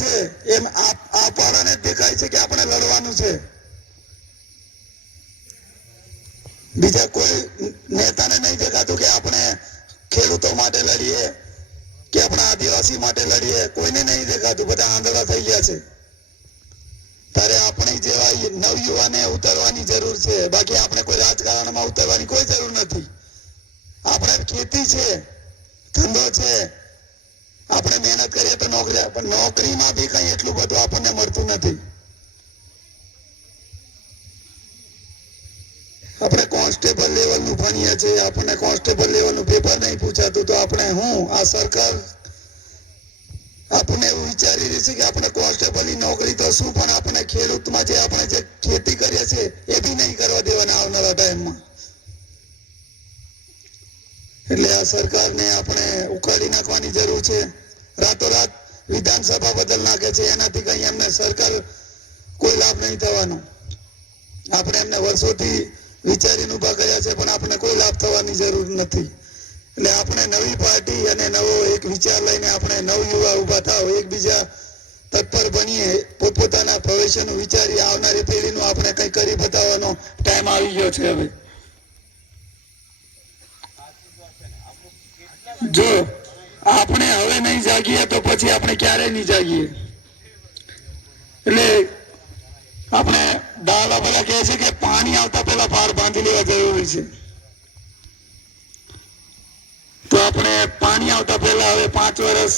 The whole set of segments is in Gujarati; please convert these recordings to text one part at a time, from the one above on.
છે. એમ આ આ પાડાને જ દેખાય છે કે આપણે લડવાનું છે. બીજા કોઈ નેતાને નહીં દેખાતું કે આપણે ખેડૂતો માટે લડીએ, કે આપણા આદિવાસી માટે લડીએ. કોઈને નહીં દેખાતું. બધા આંધળા થઈ ગયા છે. ત્યારે આપણે જેવા નવયુવાને ઉતરવાની જરૂર છે. બાકી આપણે કોઈ રાજકારણમાં ઉતરવાની કોઈ જરૂર નથી. આપણે ખેતી છે. ધંધો છે. આપણે મહેનત કરીએ નોકરી, પણ નોકરીમાં બી કઈ એટલું બધું આપણને મળતું નથી. આપણે કોન્સ્ટેબલ લેવલનું ભણીએ છીએ, આપણને કોન્સ્ટેબલ લેવલનું પેપર નહીં પૂછાતું, તો આપણે હું, આ સરકાર આપણને એવું વિચારી રહી છે કે આપણે કોન્સ્ટેબલની નોકરી તો શું, પણ આપણે ખેડૂતમાં જે આપણે જે ખેતી કરીએ છીએ, એ બી નહીં કરવા દેવાના આવનારા ટાઈમમાં. એટલે આ સરકારને આપણે ઉકાળી નાખવાની જરૂર છે. રાતોરાત વિધાનસભા બદલ નાખે છે, એનાથી કઈ એમને સરકાર કોઈ લાભ નહીં થવાનો. આપણે એમને વર્ષોથી વિચારીને ઊભા કર્યા છે, પણ આપણે કોઈ લાભ થવાની જરૂર નથી. એટલે આપણે નવી પાર્ટી અને નવો એક વિચાર લઈને આપણે નવ યુવા ઊભા થાવ એકબીજા તત્પર બનીએ, પોતપોતાના ભવિષ્યનું વિચારી આવનારી પેઢીનું આપણે કંઈ કરી બતાવવાનો ટાઈમ આવી ગયો છે હવે. જો આપણે હવે નહીં જાગીએ તો પછી આપણે ક્યારેય નહીં જાગીએ. એટલે આપણે દાદા બધા કહે છે કે પાણી આવતા પહેલા પાર બાંધી લેવા જરૂરી છે. તો આપણે પાણી આવતા પહેલા હવે પાંચ વર્ષ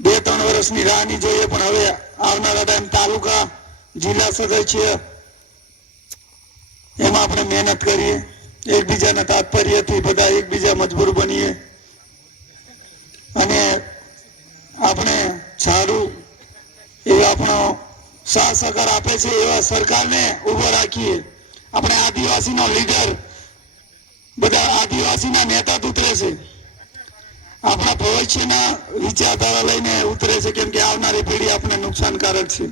બે, ત્રણ વર્ષની રાહ નહીં જોઈએ, પણ હવે આવનારા ટાઈમ તાલુકા, જિલ્લા સદસ્ય, એમાં આપણે મહેનત કરીએ. એકબીજાના તાત્પર્યથી બધા એકબીજા મજબૂર બનીએ અને આપણે સારું એવો આપણો સાથ સહકાર આપે છે એવા સરકારને ઊભો રાખીએ. આપણે આદિવાસીનો લીડર બધા આદિવાસીના નેતા ઉતરે છે. આપણા ભવિષ્યના વિચારધારા લઈને ઉતરે છે કેમ કે આવનારી પેઢી આપણે નુકસાનકારક છે.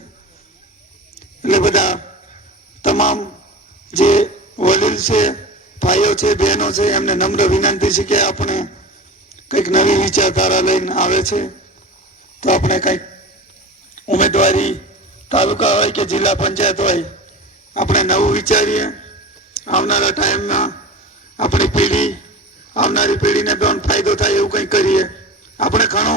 એટલે બધા તમામ જે વડીલ છે, ભાઈઓ છે, બહેનો છે, એમને નમ્ર વિનંતી છે કે આપણે કંઈક નવી વિચારધારા લઈને આવે છે. તો આપણે કંઈક ઉમેદવારી તાલુકા હોય કે જિલ્લા પંચાયત હોય, આપણે નવું વિચારીએ. આવનારા ટાઈમમાં આપણી પેઢી, આવનારી પેઢીને પણ ફાયદો થાય એવું કંઈક કરીએ. આપણે ઘણો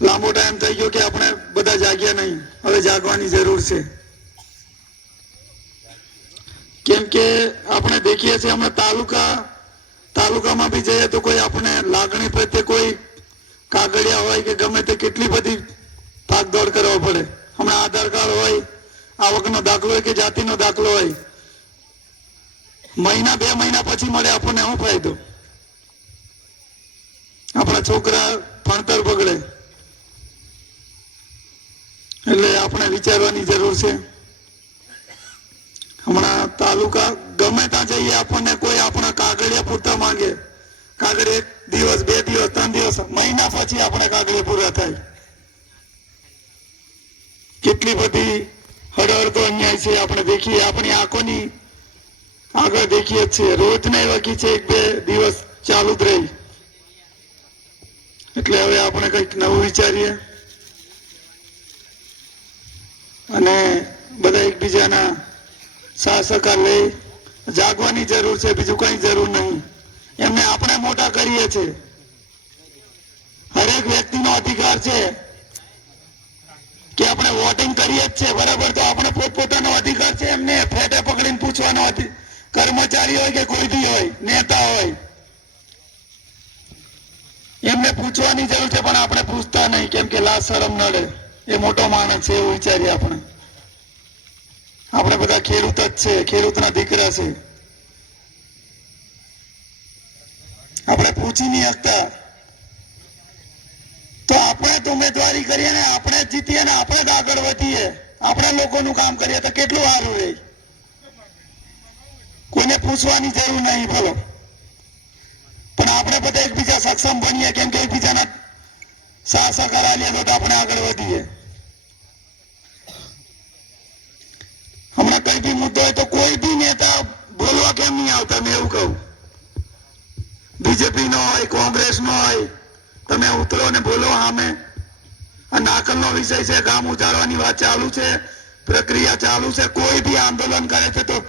લાંબો ટાઈમ થઈ ગયો કે આપણે બધા જાગ્યા નહીં. હવે જાગવાની જરૂર છે. કેમ કે આપણે દેખીએ છીએ હમણાં તાલુકા, તાલુકામાં બી જઈએ તો કોઈ કાગળિયા હોય કે ગમે તે કેટલી બધી ભાગદોડ કરવા પડે. હમણાં આધાર કાર્ડ હોય, આવકનો દાખલો હોય કે જાતિનો દાખલો હોય. મહિના, બે મહિના પછી મળે આપણને શું ફાયદો? આપણા છોકરા ભણતર બગડે. એટલે આપણે વિચારવાની જરૂર છે. હમણાં તાલુકા ગમે ત્યાં જઈએ, આપણને કોઈ આપણા કાગળિયા પૂરતા માંગે. કાગળ એક દિવસ પછી આપણે કાગળી પૂરા થાય. કેટલી બધી હડહડતો અન્યાય છે આપણે દેખીએ. આપણી આંખોની આગળ દેખીએ છીએ. રોજ ને એવા છે એક બે દિવસ ચાલુ જ રહી. એટલે હવે આપણે કંઈક નવું વિચારીએ. અને બધા એકબીજાના સાહ સહકાર લઈ જાગવાની જરૂર છે, બીજું કઈ જરૂર નહીં. એમને આપણે મોટા કરીએ છીએ. વ્યક્તિનો અધિકાર છે કે આપણે વોટિંગ કરીએ જ છે બરાબર? તો આપણે પોતપોતાનો અધિકાર છે એમને ફેટે પકડીને પૂછવાનો કર્મચારી હોય કે કોઈ બી હોય, નેતા હોય, એમને પૂછવાની જરૂર છે, પણ આપણે પૂછતા નહીં, કેમ કે લાજ શરમ નડે. એ મોટો માણસ છે, એવું વિચારીએ આપણે. આપણે બધા ખેડૂત જ છે, ખેડૂતના દીકરા છે આપણે પૂછી નહીં શકતા તો આપણે જ ઉમેદવારી કરીએ ને આપણે જીતીએ ને આપણે જ આગળ વધીએ. આપણા લોકોનું કામ કરીએ તો કેટલું સારું એ કોઈને પૂછવાની જરૂર નહીં ભલો. પણ આપણે બધા એકબીજા સક્ષમ બનીએ કેમ કે એકબીજાના સાહ સહકાર તો આપણે આગળ વધીએ. હમણાં કઈ બી મુદ્દો હોય તો કોઈ બી નેતા બોલવા કેમ નહીં આવતા? મેં એવું કહું. બીજેપી નો હોય, કોંગ્રેસ નો હોય, તમે ઉતરો ને બોલો સામે. આ નાકલનો વિષય છે, ગામ ઉજાડવાની વાત ચાલુ છે, પ્રક્રિયા ચાલુ છે, કોઈ બી આંદોલન કરે છે તો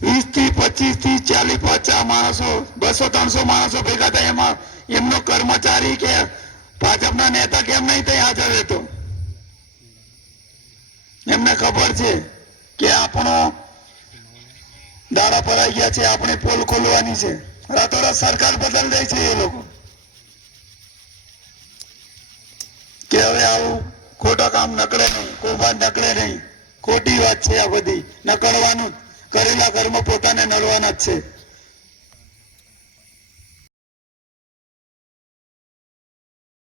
વીસથી પચીસથી ચાલીસ પચાસ માણસો, બસો ત્રણસો માણસો ભેગા થાય એમાં, એમનો કર્મચારી કે ભાજપના નેતા કેમ નહીં ત્યાં હાજર રહેતો? એમને ખબર છે કે આપણો દાડા ભરાઈ ગયા છે, આપણે પોલ ખોલવાની છે. રાતોરાત સરકાર બદલ જાય છે એ લોકો. કે હવે આવું ખોટા કામ નકળે નહીં કૌભાંડ નકળે નહીં. ખોટી વાત છે આ બધી. નકળવાનું. કરેલા કર્મ પોતાને નડવાના જ છે.